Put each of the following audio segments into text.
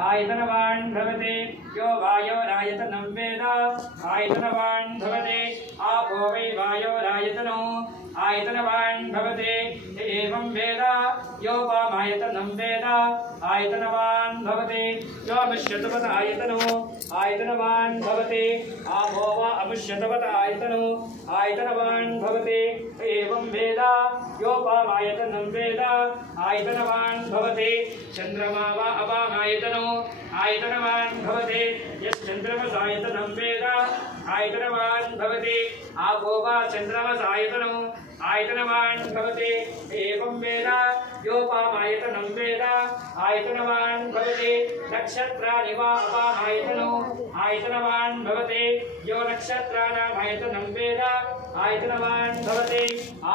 आयतनवान् भवते यो वायोरायतनं वेद आयतनवान् भवते आपो वै वायोरायतनो आयतनवान् भवते एवं वेद यो वामायतनं वेद आयतनवान् भवते यो अमुष्यतवत आयतनो आयतनवान् भवते आपो वा अमुष्यतवत आयतनो आयतनवान् भवते एवं वेद यो वामायतनं वेद आयतनवान् भवते चन्द्रमा वा अवामायतनो आयतनवान् भवते यश्चन्द्रमसायतनं वेद आयतनवान् भवते आपो वा चन्द्रमसायतनो आयतनवान् भवते एवं वेद योपामायतनं वेद आयतनवान् भवते नक्षत्राणि वा अपामायतनो आयतनवान् भवते यो नक्षत्राणामायतनं वेद आयतनवान् भवते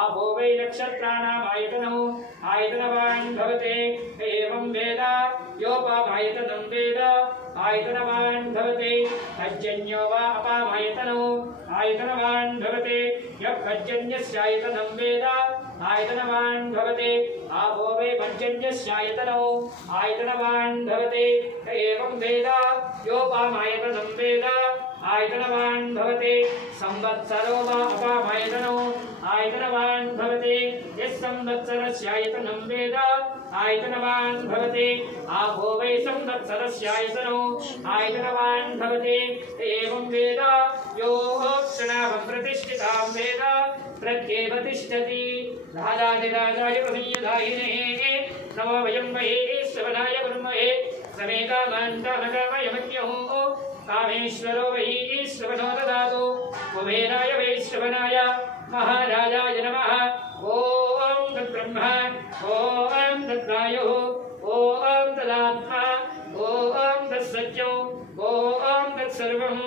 आपो वै नक्षत्राणामायतनो आयतनवान् भवते एवं वेद योपामायतनं वेद आयतनवान् भवते पर्जन्यो वा अपामायतनो आयतनवान् भवते यः पर्जन्यस्यायतनं वेद आयतनवान् भवते आपो वै पर्जन्यस्यायतनो आयतनवान् भवते एवं वेद योपामायतनं वेद आयतनवान् भवते संवत्सरो वा अपामायतनो आयतनवान् भवते यः संवत्सरस्यायतनं वेद आयतनवान् भवते आपो वै संवत्सरस्यायतनो आयतनवान् भवते एवं वेद यो क्षणावं प्रतिष्ठितां वेद प्रत्येव तिष्ठति राजाधिराजाय प्रसंयदायिने नमो वयं वै श्रवणाय कुर्महे समे कामान्तामकामयमन्युः कामेश्वरो वै श्रवणो ददातु कुबेराय वै श्रवणाय महाराजाय नमः ॐ तद्ब्रह्म ॐ तद्वायुः ॐ तदात्मा ॐ तत्सत्यं ॐ तत्सर्वम्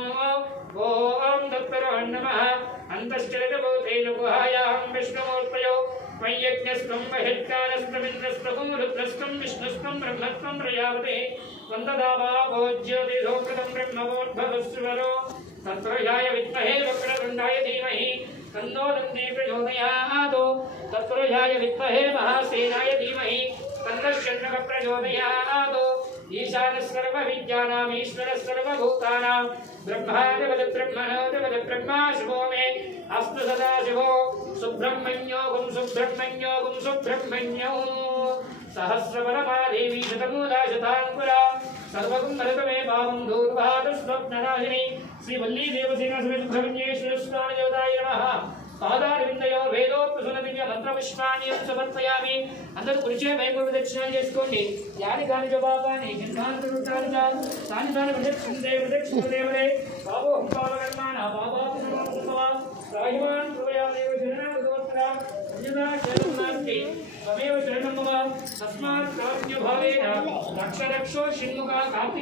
ॐ तत्परो नमः अन्तश्चरितभूतेन गुहायां विष्णुमूर्तयो मय्यज्ञस्त्वं महित्कालस्त्वमिन्द्रस्त्वं रुद्रस्त्वं विष्णुस्त्वं ब्रह्मस्त्वं प्रजापते वन्ददावाभोज्योतिधोकृतं ब्रह्मवोद्भवस्वरो तत्पुरुषाय विद्महे वक्रतुण्डाय धीमहि तन्नो दन्ती प्रचोदयात् तत्पुरुषाय विद्महे महासेनाय धीमहि तन्नः षण्मुखः प्रचोदयात् ईशानः सर्वविद्यानाम् ईश्वरः सर्वभूतानां ब्रह्मा शिवो मे अस्तु सदा शिवो सुब्रह्मण्यो गुं सुब्रह्मण्यो सहस्रवरमा देवी शतमूला शताङ्कुरा सर्वगुं मरुतमे पावं दूर्वादस्वप्ननाशिनी श्रीवल्ली देवसेना समेत ब्रह्मण्येश्वर स्वामी देवताय नमः పాదారవిందయో వేదోపసునదివ్య మంత్రపుష్పాన్ని సమర్పయామి. అందరూ కురిచే వైభవ ప్రదక్షిణాలు చేసుకోండి. యాని కాని జపాపాని కిందాంతరుతారుగా తాని తాను ప్రదక్షిణదేవదే బాబో పావకర్మాణ బాబాపునమోత్సవ రాయమాన్ కృపయాదేవ శరణాగతోత్తర అన్యదా శరణాస్తి త్వమేవ శరణం మమ తస్మాత్ ప్రాజ్ఞభావేన రక్ష రక్షో షణ్ముఖ కార్తికే